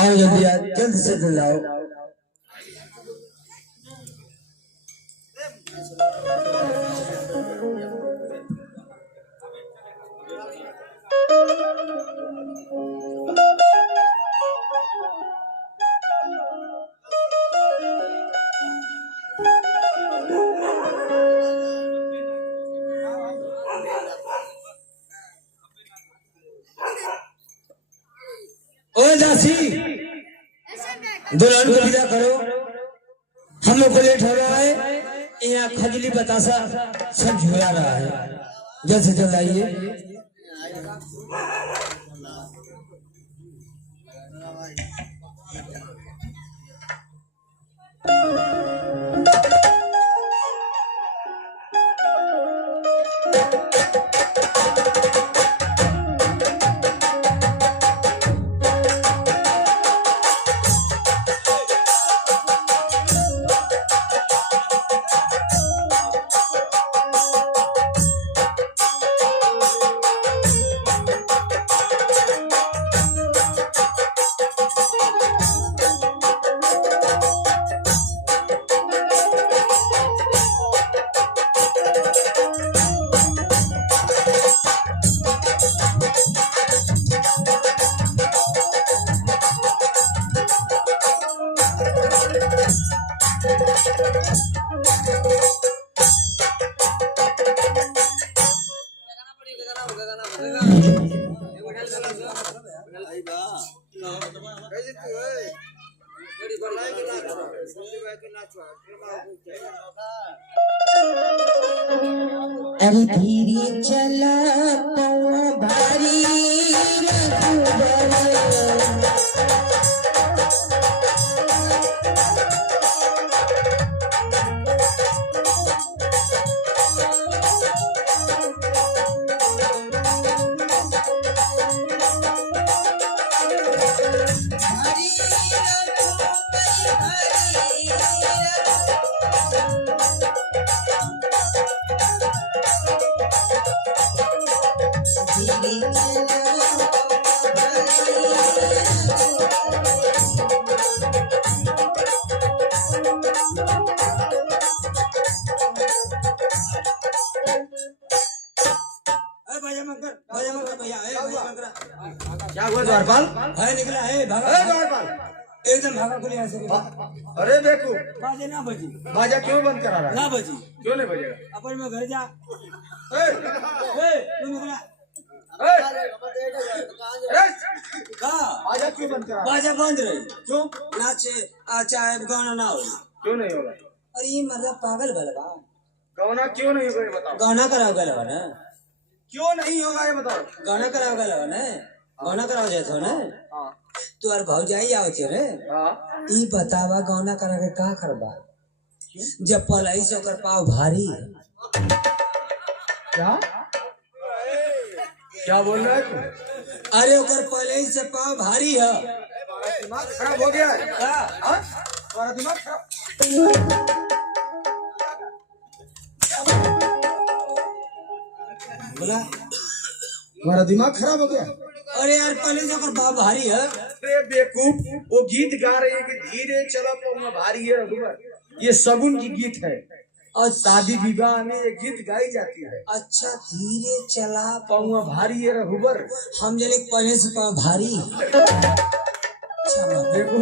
आओ जल्दी यार, जल्द से जल्द आओ। ओए दासी, दुल्हन को विदा करो, हम लोग को लेट हो रहा है। यहाँ खजली बतासा सब झुला रहा है, जल्द से जल्द आइए। अरे धीरे चला पौआ भारी क्या हुआ द्वारपाल? है निकला है, भागा है द्वारपाल, एकदम भागा खुले यहाँ से। अरे देखो बाजे ना बजी, बाजा क्यों बंद करा रहा है? ना बजी, क्यों नहीं बजेगा? अपन में घर जा। तू निकला, बाजा क्यों बंद करा? बाजा बंद रहे, क्यों? नाचे चाहे गाना ना हो, क्यों नहीं होगा? अरे ये मर्दा पागल भला, गाना क्यों नहीं होगा बताओ? गाना कराओ गलवा ना, क्यों नहीं होगा ये बताओ? गाना कराओ गलवा ना, गाना कराओ जाए तो ना। तो और भौजाई आओ थे रे, ई बतावा गाना करा के का करबा? जब पलाई से ओकर पाव भारी है। क्या क्या बोल रहा है तू? अरे ओकर पलाई से पाव भारी है। दिमाग खराब हो गया है क्या? तुम्हारा दिमाग खराब, बोला तुम्हारा दिमाग खराब हो गया? अरे यार पहले से ओकर पाव भारी है। अरे बेवकूफ, वो गीत गा रही है कि धीरे चलो पौवा भारी है रघुवर, ये सगुन की गीत है और शादी विवाह में ये गीत गाई जाती है। अच्छा धीरे चला पौवा भारी है रघुवर, हम जले पहले से पाव भारी। क्षमा देखो,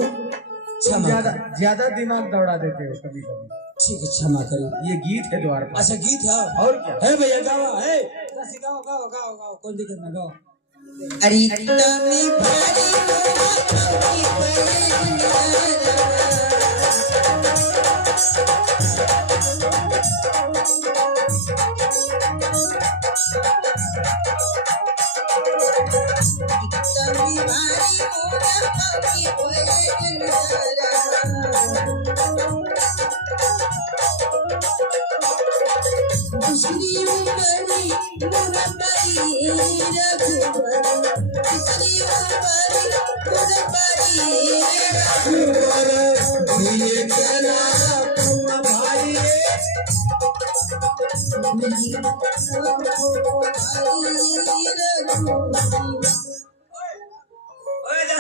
ज्यादा दिमाग दौड़ा देते हो कभी कभी। ठीक है क्षमा करिए, ये गीत है द्वार। अच्छा गीत है और क्या है भैया? गाओ है, गाओ गाओ गाओ गाओ, कोई दिक्कत ना, गाओ। अरे तमी भारी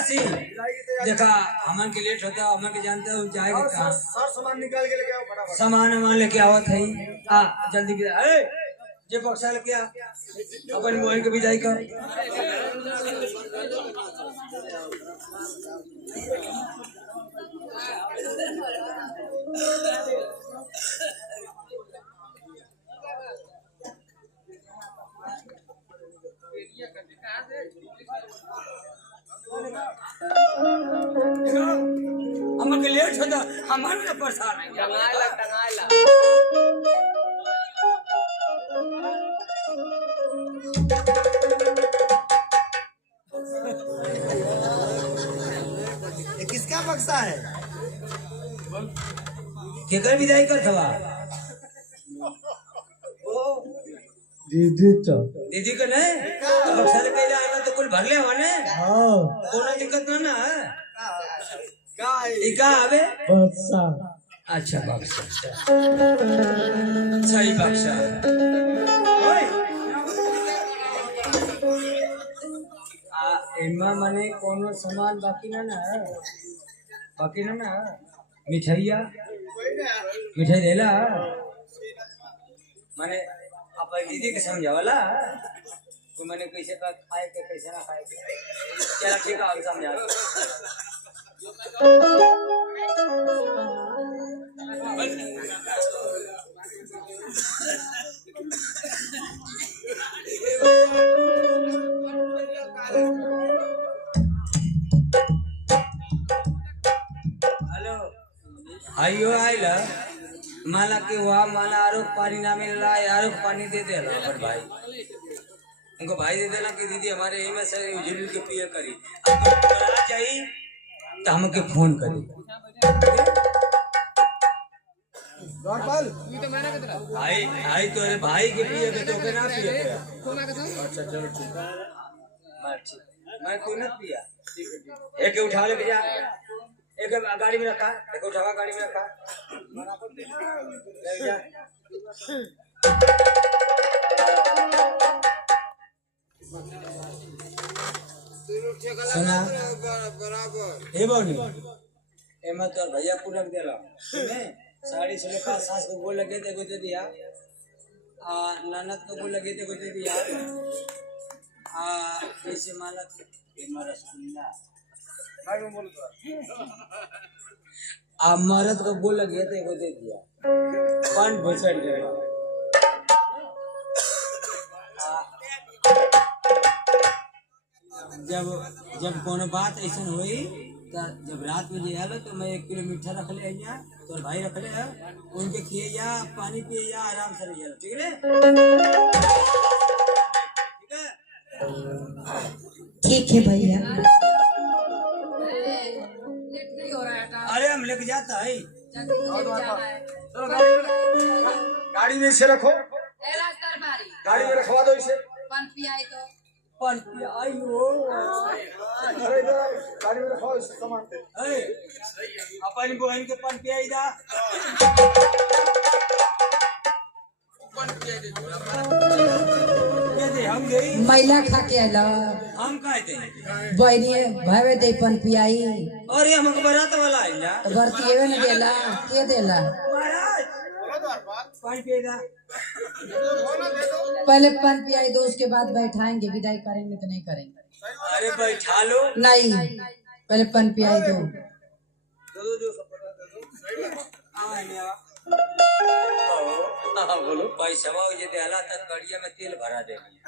सी देखा हमन के लेट होता हमन के जानते हो जाएगा कहाँ सर सामान निकाल के लेके आओ फटाफट। सामान वामान लेके आवत है जल्दी के जे बक्सा लेके आ अपन मोहन के विदाई कर हमन के लेट होता हमारे ना परेशान है टंगाला ये किसका बक्सा है? केकर विदाई कर थवा दीदी का नहीं बक्सा ले पहले आना तो कुल भर ले वाने कोनो दिक्कत ना का आवे बक्सा। अच्छा बक्सा सही बक्सा एमा मने कोनो सामान बाकी ना मिठाइया मिठाई देला माने अपन दीदी के समझावला तो मैंने कैसे का खाए के कैसे ना खाए के चला ठीक है हम समझा हेलो आइयो आइला माला के हुआ माला आरोप पानी ना मिल रहा है आरोप पानी दे दे रहा पर भाई उनको भाई दे देना कि दीदी हमारे यही में से उजल के पिए करी अब चाहिए तो हमके फोन करी आई तो अरे भाई के पिए के तो के ना पिए अच्छा चलो ठीक है मैं तू न पिया एक उठा ले भैया एक गाड़ी में रखा एक उठावा गाड़ी में रखा ले जा सुना हे बाबू ए मैं तो भैया को रख देला मैं साड़ी से लेकर सास को बोल लगे थे को दे दिया ननद को बोल लगे थे को दे दिया जैसे माला रसगुल्ला मरद को बोल लगे थे को दे दिया 1% देगा जब कोनो बात ऐसा हुई तो जब रात में जे आवे तो मैं 1 किलो मीठा रख ले यहाँ तो भाई रख ले उनके खिए या पानी पिए या आराम से रहिए ठीक है ठीक है भैया। अरे हम लेके जाता है गाड़ी में इसे रखो गाड़ी में रखवा दो इसे पानी पिया आई हो अरे गाड़ी में रखवाओ इसे सामान पे अपन बहन के पानी पिया इदा हम गई मैला खा के आला हम कहे थे बहनी भावे दे पन पियाई और ये हमको बारात वाला है ना बरतिएवे न देला के देला महाराज पानी पिएगा पहले पन पियाई दो उसके बाद बैठाएंगे विदाई करेंगे तो नहीं करेंगे अरे बैठा लो नहीं पहले पन पियाई दो बोलो पैसा ये देला तक गड़िया में तेल भरा देंगे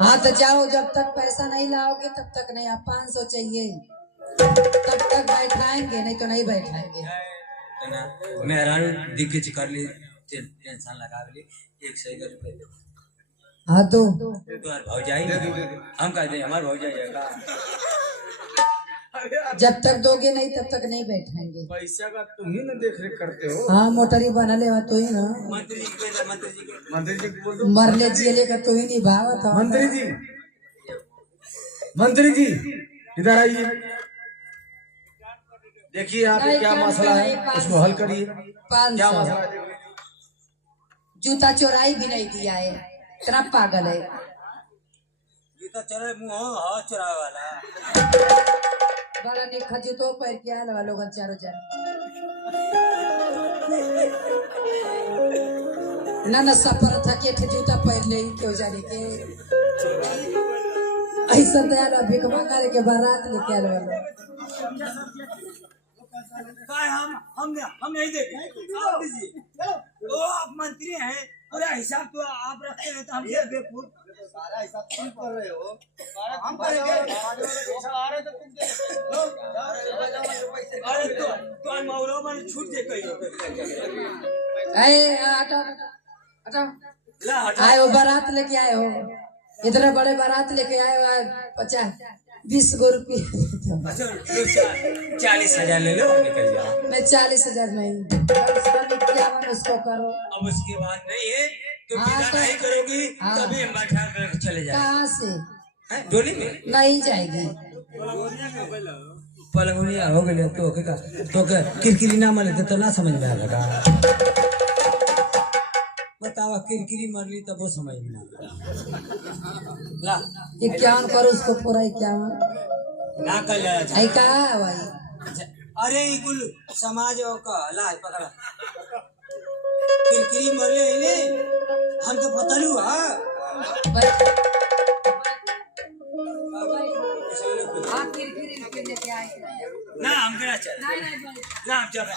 हाँ तो जाओ जब तक पैसा नहीं लाओगे तब तक नहीं आप 500 चाहिए तब तक बैठाएंगे नहीं तो नहीं बैठाएंगे मेहरान दिक्कत कर ली टेंशन लगा ली 100 रुपए दो हाँ तो भौजाई हम कहते हैं हमारे भौजाई जब तक दोगे नहीं तब तक नहीं बैठाएंगे पैसा का तुम ही ना देख रेख करते हो हाँ मोटरी बना ले तो ही ना मंत्री जी के मंत्री जी को बोल दो मरले जिले का तो ही नहीं भावा था मंत्री जी इधर आइए देखिए यहाँ पे क्या मसला है उसको हल करिए क्या मसला है जूता चोराई भी नहीं दिया है इतना पागल है ये तो चले मुंह हाथ चुरा वाला बड़ा ने खजी तो पैर किया लगा लोगन चारों चार ना सफर था के जूता पैर ले क्यों जाने के ऐसा दयाल अभी को मंगा के बारात लेके आने वाला हम नहीं देंगे आप दीजिए तो आप मंत्री हैं पूरा हिसाब तो आप रखते हैं तो हम ये बेवकूफ सारा हिसाब तुम कर रहे हो हम करेंगे आ रहे तो तुम दे अरे तो मौरो मन छूट दे कहीं ए हटा हटा आए हो बारात लेके आए हो इतने बड़े बारात लेके आए हो 50-20 गो रुपये 40,000 ले लो निकल जाओ मैं 40,000 नहीं उसको करो अब उसके बाद नहीं है तो विदा नहीं करोगी तभी हम बैठा कर चले जाएंगे कहाँ से डोली में नहीं जाएगी पलंगुनिया हो गई तो किरकिरी ना मले तो ना समझ में आएगा बतावा किरकिरी मर ली तब वो समझ में ला 51 करो उसको पूरा 51 ना कर जाए आई कहा भाई अरे कुल समाज का ला पकड़ा किरकिरी मर ले हम तो पता नहीं हुआ आप किरकिरी लेके आए ना हम करा चल नहीं ना हम चल रहे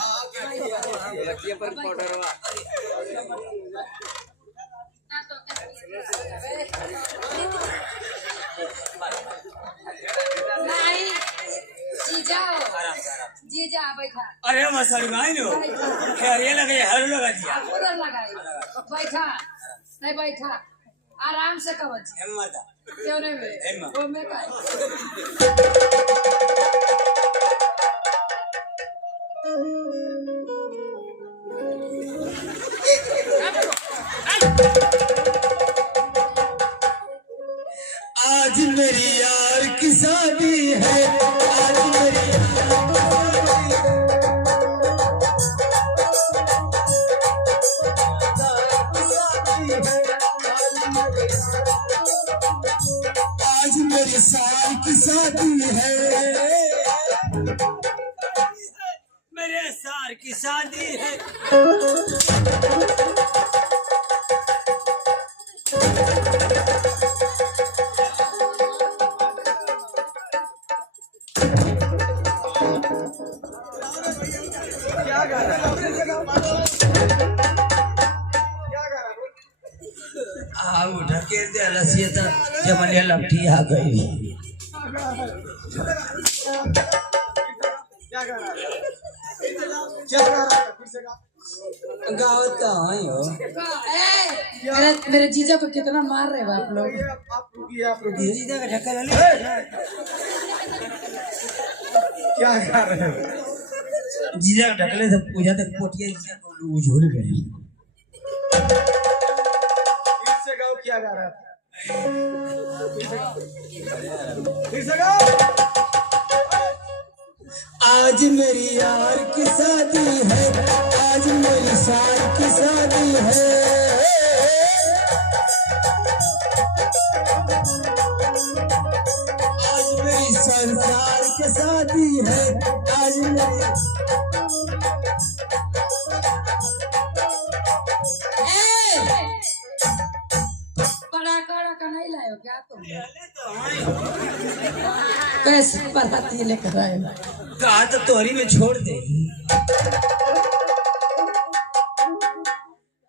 नहीं जी जा बैठा अरे मसली भाई नो खैर ये लगे हर लगा दिया उधर लगाई बैठा नहीं बैठा आराम से कवच हम मरदा क्यों नहीं वो मैं का आज मेरी यार की शादी है आज मेरी आज मेरी साल की शादी है मेरे साल की शादी है ढकेल दे लसियता जमनिया लपटी आ गई गावता है हो मेरे जीजा को कितना मार रहे हो आप लोग आप रुकिए जीजा का ढक्कन वाली क्या कर रहे हो जीजा का ढकले से पूजा तक पोटिया झूल गई क्या गा रहा था फिर से गाओ आज मेरी यार की शादी है आज मेरी सार की शादी है आज मेरी संसार की शादी है आज मेरी नहीं लाए हो क्या तुम कैसे बाराती लेकर आए कहा तो तोरी में छोड़ दे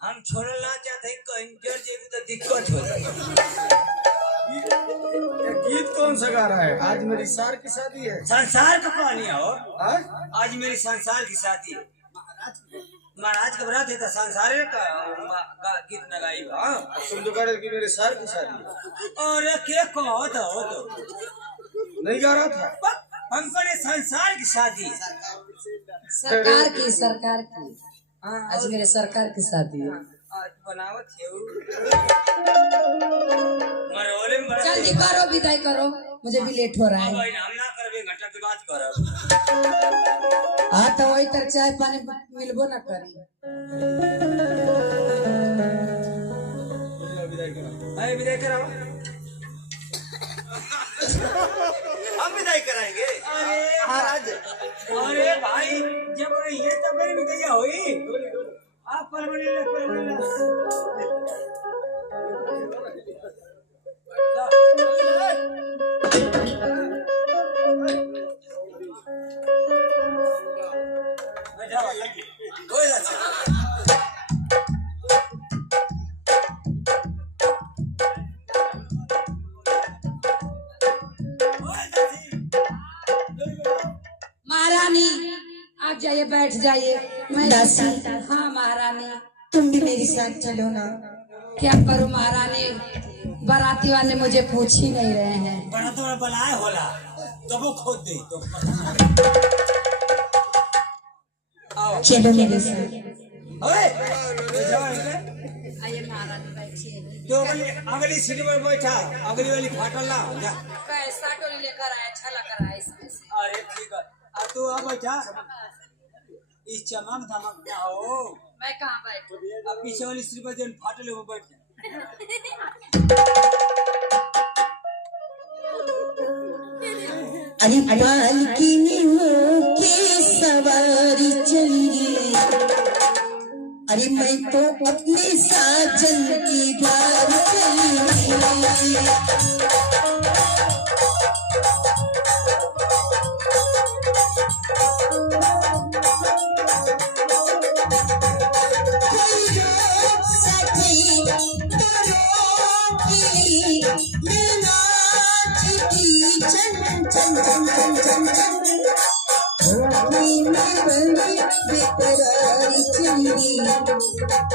हम छोड़ना चाहते हैं कहीं जर जेबी तो दिक्कत हो गीत कौन सा गा रहा है आज मेरी सार की शादी है संसार का कहानी हो हाँ? आज मेरी संसार की शादी है महाराज का बरात है तो संसार का गीत न गाई तुम तो कह रहे कि मेरे सार की शादी है अरे क्या कहो तो नहीं गा रहा था हमको ने संसार की शादी सरकार की आज मेरे सरकार की शादी है आज बनावत है मरोले में जल्दी करो विदाई करो मुझे भी लेट हो रहा है भाई हम ना करबे घंटा के बाद करब हाँ तो वही तक चाय पानी मिलबो ना करी विदाई कराओ हम विदाई कराएंगे महाराज। अरे भाई जब ये तब मेरी विदैया हुई आप परमणिला महारानी आप जाइए बैठ जाइए। मैं दासी। हाँ महारानी। तुम भी मेरे साथ चलो ना। क्या करूँ महारानी, बाराती वाले मुझे पूछ ही नहीं रहे हैं। बड़ा तो बनाए होला तो वो खोद दे तो चलो मेरे साथ। ओए आइए महारानी बैठिए। तो अगली सीट पर बैठा, अगली वाली फाटल ना जा। पैसा टोली लेकर आए, अच्छा लग रहा है इसमें से। अरे ठीक है अब तू आ बैठा, इस चमक धमक ना हो। मैं कहाँ बैठूं? अब पीछे वाली सीट पर जन फाटल है वो बैठ जा। अरे पालकी में हो के सवारी चली, अरे मैं तो अपने साजन की बार चली।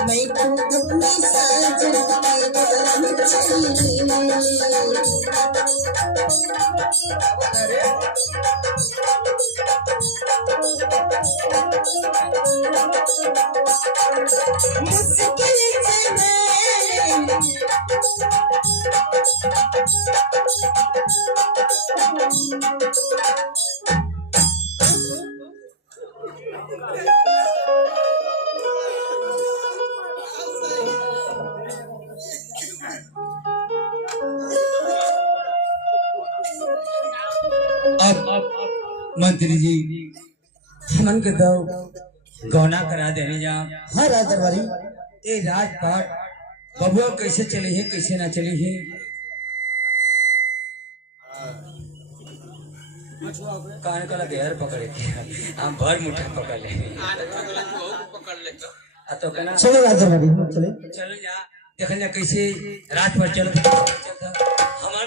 मैं तो अपने साजन के बार चली। मुश्किल अब मंत्री जी हमन के दो गौना करा देने जा। हाँ राजदरबारी। ए राजपाट बबुआ कैसे चले है कैसे ना चले है। कान का लगे यार पकड़े थे हम भर मुठा पकड़ ले तो कहना चलो राजदरबारी चले। चलो जा देखल जा कैसे रात पर चल हमारे